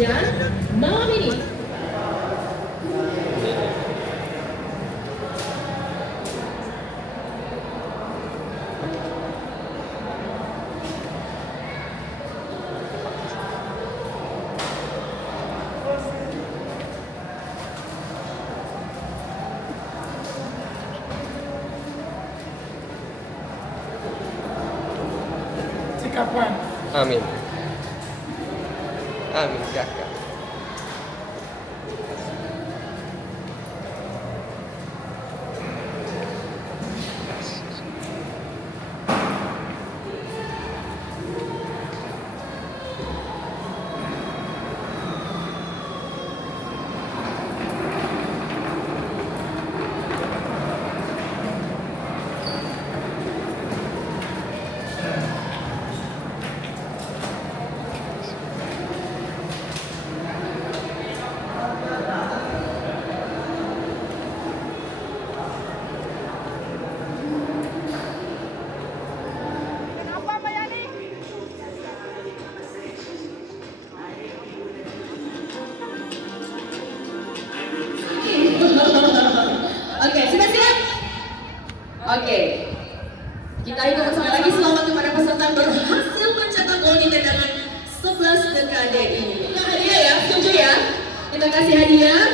Dan malam ini Kapan? Amin. Amin kakak. Oke, sudah siap? Oke. Kita hitung bersama lagi selamat kepada peserta yang berhasil mencetak gol di tendangan 11 dekade ini. Kita hadiah ya, setuju ya? Kita kasih hadiah.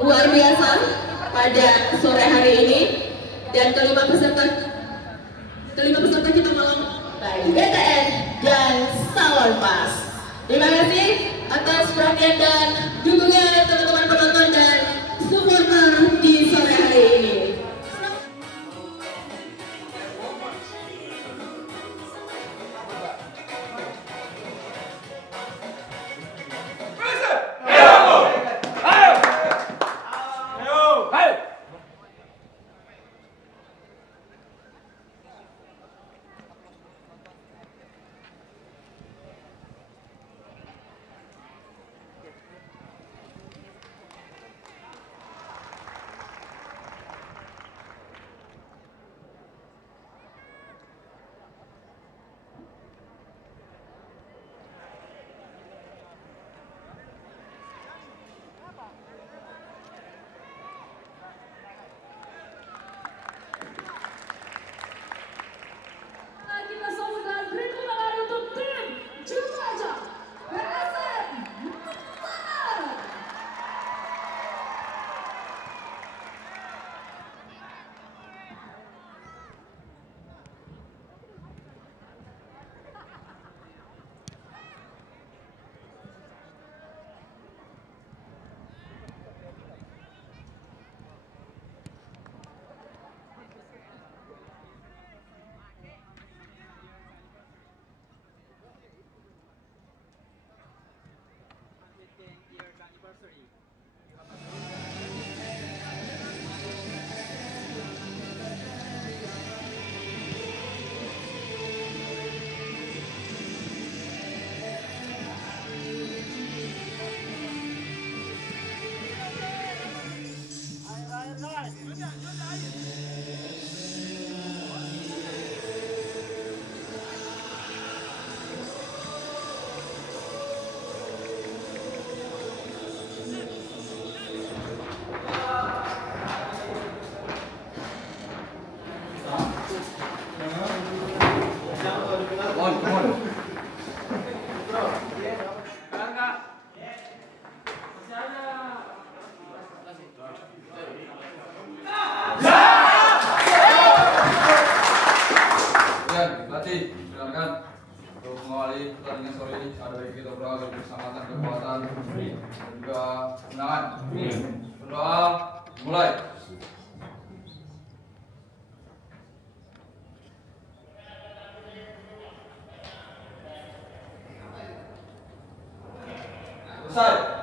Luar biasa pada sore hari ini. Dan kelima peserta kita malam baik BTN dan Salonpas. Terima kasih atas perhatian dan dukungan teman-teman penonton dan supporter di sore hari ini. Kita sambut dan beri tepuk tangan untuk tim Jumaja PSM Mataram. Pelatih, silakan untuk mengawali pertandingan sore ini. Ada baik kita berdoa bagi keselamatan, kekuatan, dan juga kemenangan. Berdoa, mulai. Selesai.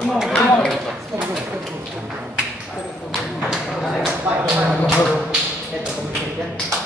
Come on.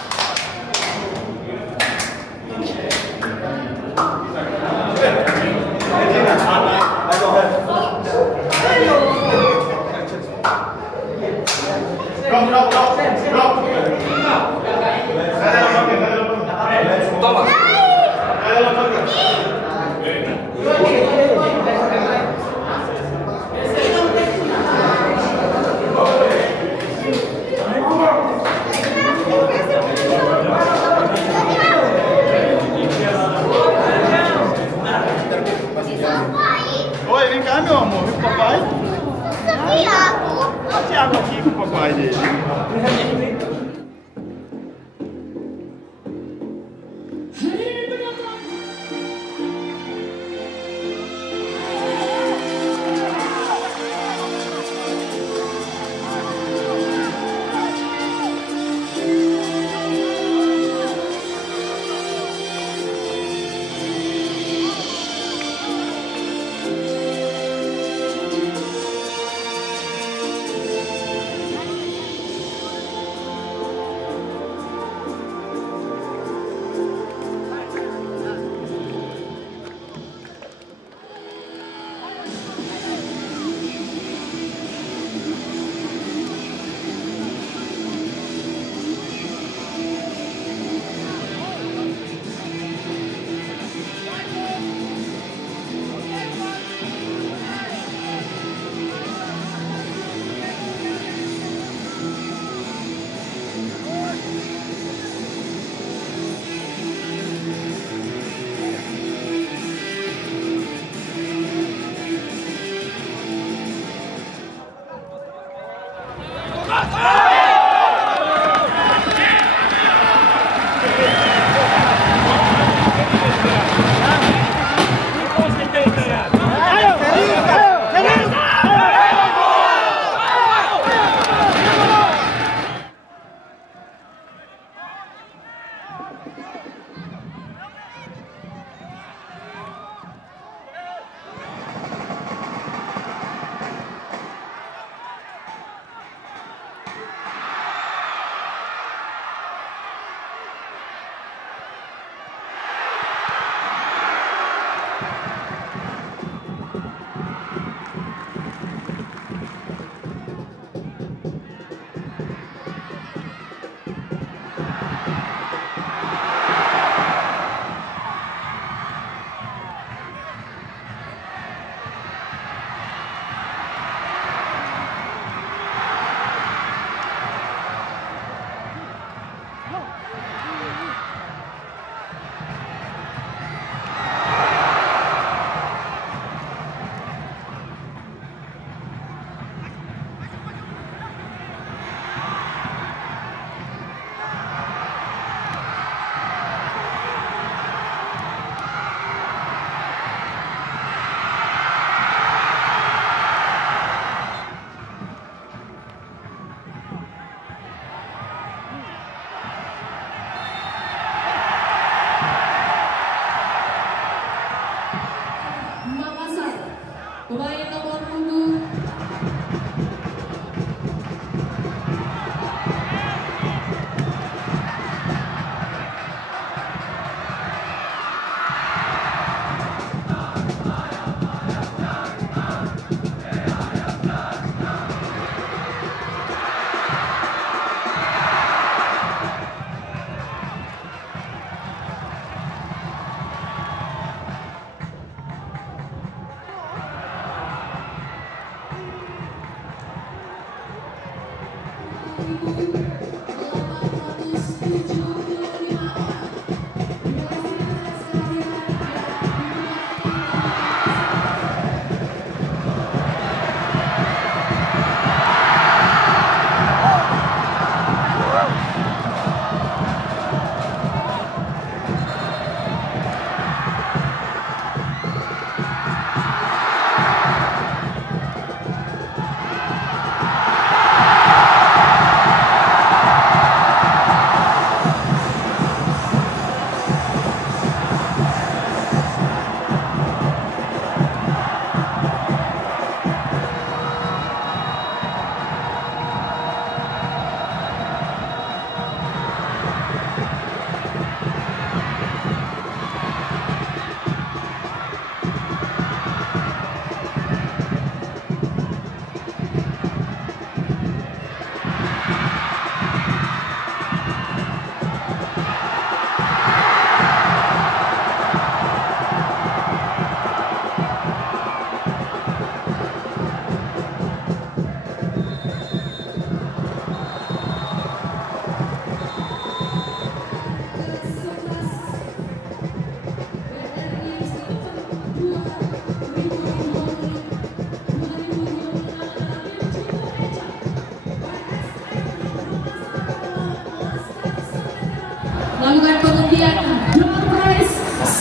sama si papa ini.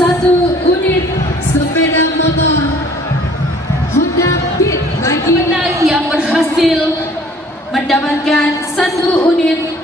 satu unit sepeda motor Honda Beat bagi pemenang yang berhasil mendapatkan satu unit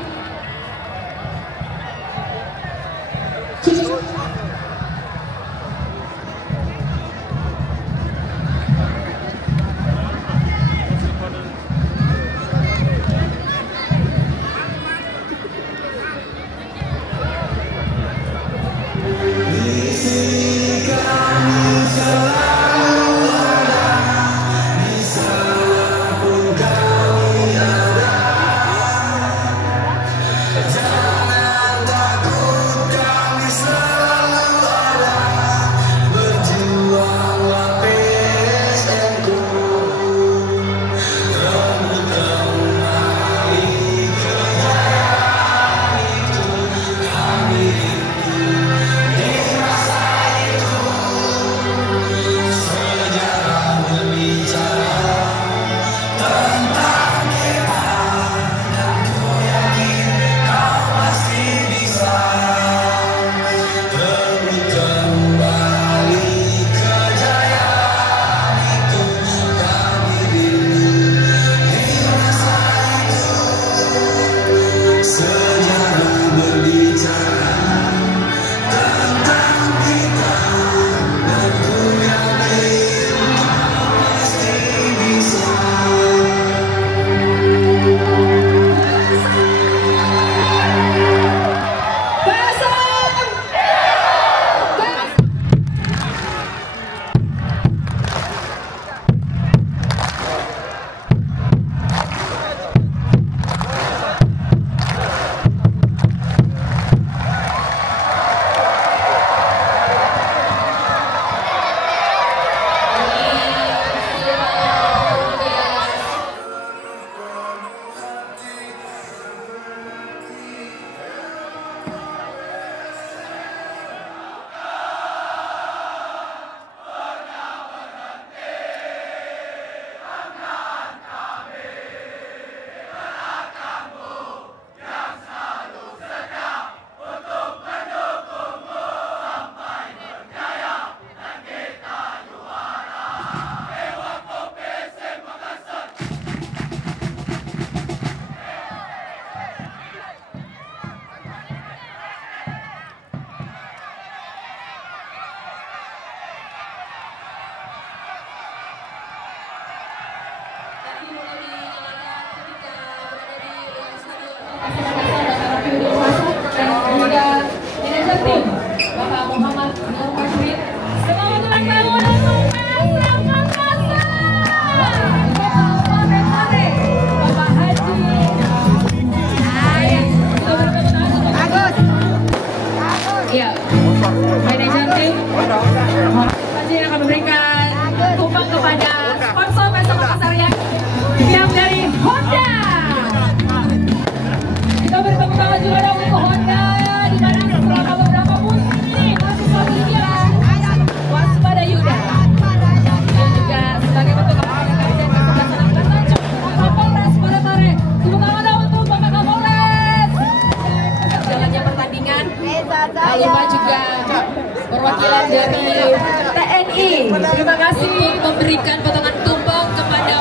Bapak Muhammad Nur Masjid. Selamat ulang tahun Bapak Haji. Bagus. Iya. Manajer tim Haji yang akan memberikan tumpang kepada sponsor besok Makassar yang dari Honda. Kita beri tepuk tangan juga dong untuk Honda. Selama beberapa musim ini masih selanjutnya waspada Yuda dan juga sebagai bentuk apresiasi dan kesuksesan Angkatan Kapolres Parepare. Tepuk tangan untuk Bapak Kapolres. Jalannya pertandingan. Tak lupa juga perwakilan dari TNI. Terima kasih memberikan potongan tumpeng kepada